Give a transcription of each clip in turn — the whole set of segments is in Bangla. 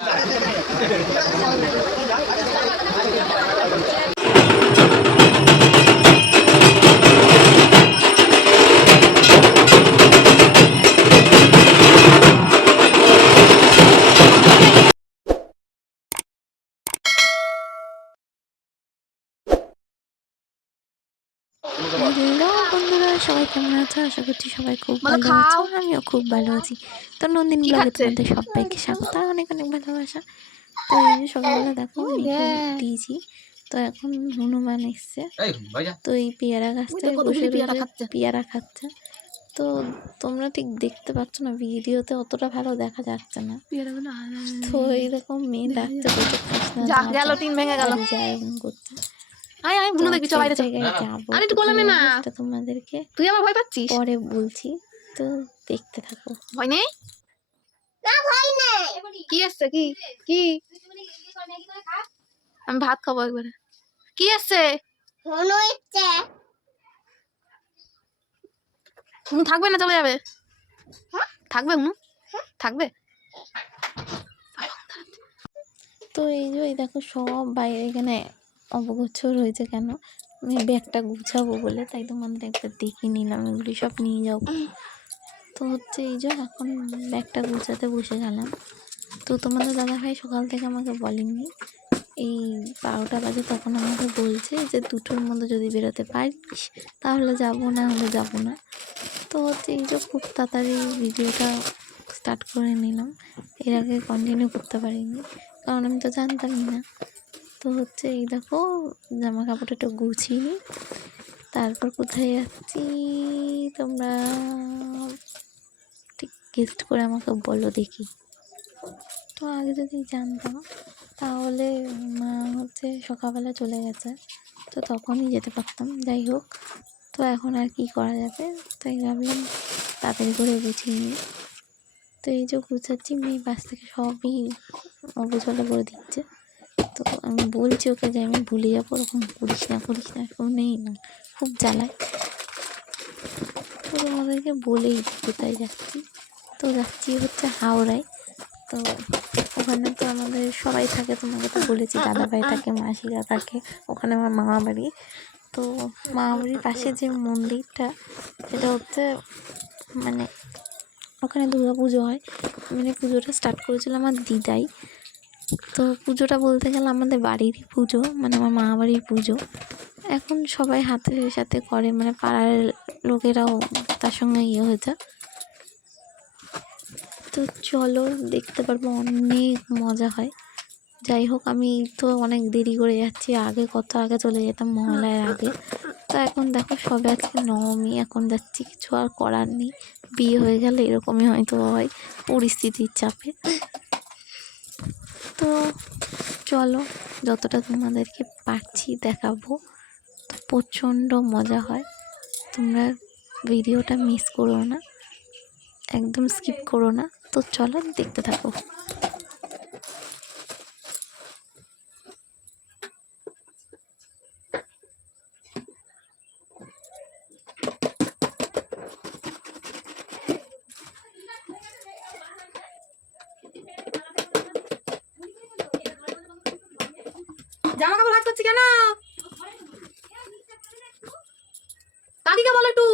হ্যালো বন্ধুরা, সবাই কেমন আছো? আশা করছি সবাই খুব ভালো আছো। আমিও খুব ভালো আছি। তো নন্দিন ব্লগে তোমাদের সবাইকে স্বাগত আর অনেক অনেক ভালোবাসা। তো এই যে সকালবেলা দেখো মেয়েকে দিয়েছি, তো এখন হনুমান এসছে, তো এই পেয়ারা গাছটায় বসে রয়েছে, পেয়ারা খাচ্ছে। তো তোমরা ঠিক দেখতে পাচ্ছ না, ভিডিওতে অতটা ভালো দেখা যাচ্ছে না। তো এইরকম মেয়ে ডাকতে বসে খাস না, যায় এরকম করছে। তোমাদেরকে তুই আমার ভয় পাচ্ছিস? পরে বলছি, তো দেখতে থাকো। ভয় নেই, কি আসছে? কি কি আমি ভাত খাবো একবারে। কি আসছে? হুনু থাকবে না চলে যাবে? থাকবে হুনু? থাকবে? তো এই যে দেখো সব বাইরে এখানে অবগোছর হয়েছে কেন, আমি ব্যাগটা গুছাবো বলে, তাই তোমাদের একবার দেখে নিলাম এগুলি সব নিয়ে যাবো। তো হচ্ছে এই যে এখন ব্যাগটা গুছাতে বসে গেলাম। তো তোমাদের দাদাভাই সকাল থেকে আমাকে বলেনি, এই 12টা বাজে তখন আমাকে বলছে যে 2টোর মধ্যে যদি বেরোতে পারিস তাহলে যাবো, না হলে যাবো না। তো হচ্ছে এই যে খুব তাড়াতাড়ি ভিডিওটা স্টার্ট করে নিলাম, এর আগে কন্টিনিউ করতে পারিনি কারণ আমি তো জানতামই না। তো হচ্ছে এই দেখো জামা কাপড়টা একটু গুছিয়ে নিই, তারপর কোথায় যাচ্ছি তোমরা ঠিক গেস্ট করে আমাকে বলো দেখি। তো আগে যদি জানতাম তাহলে মা হচ্ছে সকালবেলা চলে গেছে, তো তখনই যেতে পারতাম। যাই হোক, তো এখন আর কি করা যাবে, তাই ভাবলাম তাড়াতাড়ি করে গুছিয়ে নিই। তো এই যে গুছাচ্ছি, মেয়ে পাশ থেকে সবই অবচলা করে দিচ্ছে। তো আমি বলছি ওকে যে আমি ভুলে যাবো, ওরকম করিস না শোনেই না, খুব জ্বালায়। তো তোমাদেরকে বলেই কোথায় যাচ্ছি, তো যাচ্ছি হচ্ছে হাওড়ায়। তো ওখানে তো আমাদের সবাই থাকে, তোমাকে তো বলেছি, দাদাভাই থাকে, মাসিরা থাকে, ওখানে আমার মামা বাড়ি। তো মামা বাড়ির পাশে যে মন্দিরটা, সেটা হচ্ছে মানে ওখানে পুজো হয়, মানে পুজোটা স্টার্ট করেছিল আমার দিদাই। তো পুজোটা বলতে গেলে আমাদের বাড়িরই পুজো, মানে আমার মামা বাড়ির পুজো। এখন সবাই হাতের সাথে করে, মানে পাড়ার লোকেরাও তার সঙ্গে হয়েছে। তো চলো দেখতে পারবো, অনেক মজা হয়। যাই হোক, আমি তো অনেক দেরি করে যাচ্ছি, আগে কত আগে চলে যেতাম মহালয়ার আগে। তো এখন দেখো সবে আজকে নবমী, এখন যাচ্ছি, কিছু আর করার নেই, বিয়ে হয়ে গেলে এরকমই হয়তো হয়, পরিস্থিতির চাপে। তো চলো যতটা তোমাদেরকে পারছি দেখাবো। তো প্রচণ্ড মজা হয়, তোমরা ভিডিওটা মিস করো না, একদম স্কিপ করো না। তো চলো দেখতে থাকো। জামা কাপড় ভাজ করছি কেন? দাদিকে বলো একটু।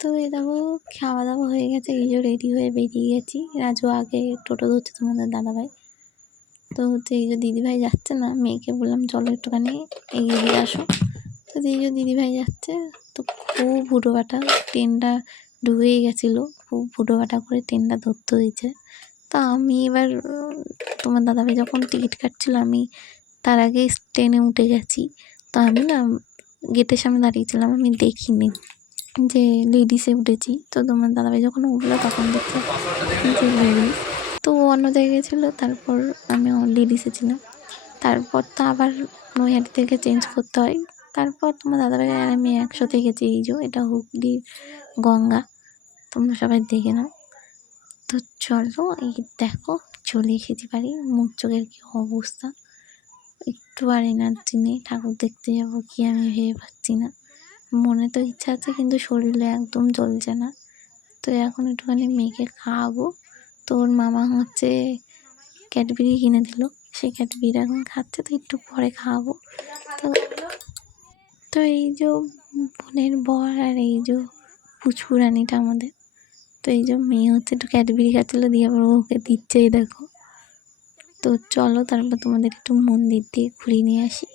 তো এই দেখো খাওয়া দাওয়া হয়ে গেছে, এই যে রেডি হয়ে বেরিয়ে গেছি। রাজু আগে টোটো ধরছে, তোমাদের দাদাভাই। তো হচ্ছে এই যে দিদিভাই যাচ্ছে না, মেয়েকে বললাম চলো একটুখানি এগিয়ে দিয়ে আসো। তো এই যে দিদিভাই যাচ্ছে, তো খুব হুটোপাটা, ট্রেনটা ডুবেই গেছিলো, খুব হুটোপাটা করে ট্রেনটা ধরতে হয়েছে। তা আমি এবার তোমার দাদাভাই যখন টিকিট কাটছিল, আমি তার আগে ট্রেনে উঠে গেছি। তো আমি না গেটের সামনে দাঁড়িয়েছিলাম, আমি দেখিনি যে লেডিসে উঠেছি। তো তোমার দাদাভাই যখন উঠলো তখন দেখছি যে লেডিস, তো অন্য জায়গায় ছিল, তারপর আমি লেডিসে ছিলাম। তারপর তো আবার নৈহাটি থেকে চেঞ্জ করতে হয়, তারপর তোমার দাদাভাই আর আমি একসাথে গেছি। এই যে এটা হুগলির গঙ্গা, তোমরা সবাই দেখে নাও। তো চলো, এই দেখো চলে এসেছি বাড়ি। মুখ চোখের কী অবস্থা, একটু আর এনার্জি নেই। ঠাকুর দেখতে যাবো কি আমি ভেবে পাচ্ছি না। মনে তো ইচ্ছা আছে কিন্তু শরীরে একদম চলছে না। তো এখন একটুখানি মেয়েকে খাওয়াবো। তো ওর মামা হচ্ছে ক্যাডবেরি কিনে দিল, সেই ক্যাডবেরি এখন খাচ্ছে, তো একটু পরে খাওয়াবো। তো তো এই যে বোনের বর আর এই যে পুচকুরানিটা আমাদের, তো এই যে মেয়ে হচ্ছে একটু ক্যাডবেরি খাচ্ছিলো, দিয়ে আবার ওকে দিচ্ছে, এই দেখো। তো চলো তারপর তোমাদের একটু মন্দির দিয়ে ঘুরিয়ে নিয়ে আসি।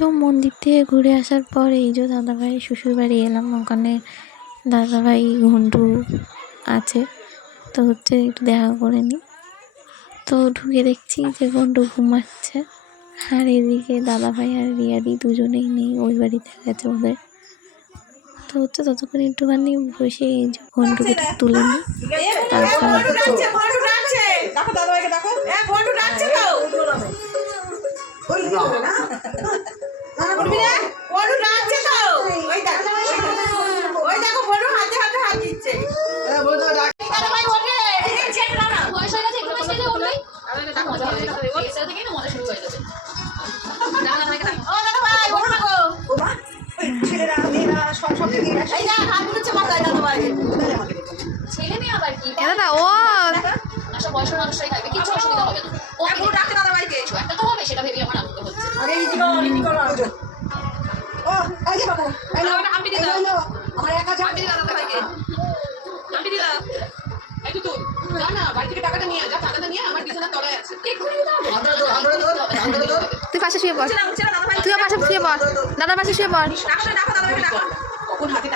তো মন্দির থেকে ঘুরে আসার পর এই যে দাদাভাই শ্বশুরবাড়ি এলাম। ওখানে দাদাভাই ঘন্টু আছে, তো হচ্ছে একটু দেখা করে নিই। তো ঢুকে দেখছি যে ঘন্টু ঘুমাচ্ছে, আর এদিকে দাদাভাই আর রিয়াদি দুজনেই নেই, ওই বাড়িতে গেছে ওদের। তো হচ্ছে ততক্ষণ একটুখানি বসে এই যে ঘন্টুকে একটু তুলে নিই, তারপর দাদা ও বয়স্ক মানুষরাই থাকবে, কিছু অসুবিধা হবে না। ও ডাকছে দাদাভাইকে, একটা তো হবে, সেটা ভেবেই আমার আনন্দ হচ্ছে। আমার একা যাবে দাদাভাইকে আমি দিলাম। একটু তুই না না বাড়ি থেকে টাকাটা নিয়ে যা, টাকাটা নিয়ে আমার বিছানার তলায় আছে। তুই পাশে শুয়ে পড়, তুইও পাশে শুয়ে পড়, দাদার পাশে শুয়ে পড়।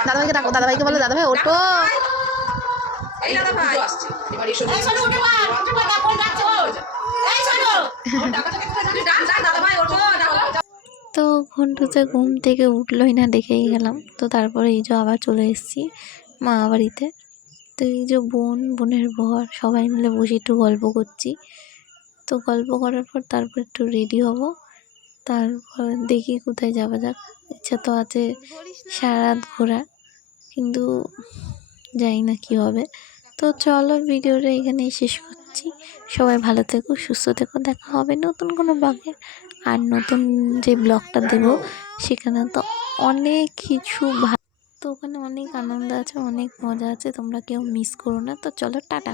দাদাভাইকে ডাকো, দাদাভাইকে বলো দাদাভাই ওঠো। তো ঘন্টুতে ঘুম থেকে উঠলোই না, দেখেই গেলাম। তো তারপরে এই যে আবার চলে এসেছি মামা বাড়িতে। তো এই যে বোনের বর সবাই মিলে বসে একটু গল্প করছি। তো গল্প করার পর তারপর একটু রেডি হব, তারপর দেখি কোথায় যাওয়া যাক। ইচ্ছা তো আছে সারা রাত ঘোরার, কিন্তু জানি না কী হবে। তো চলো ভিডিওটা এখানেই শেষ করছি। সবাই ভালো থেকো, সুস্থ থেকো, দেখা হবে নতুন কোনো ব্লগে। আর নতুন যে ব্লগটা দেবো সেখানে তো অনেক কিছু তো ওখানে অনেক আনন্দ আছে, অনেক মজা আছে, তোমরা কেউ মিস করো না। তো চলো টাটা।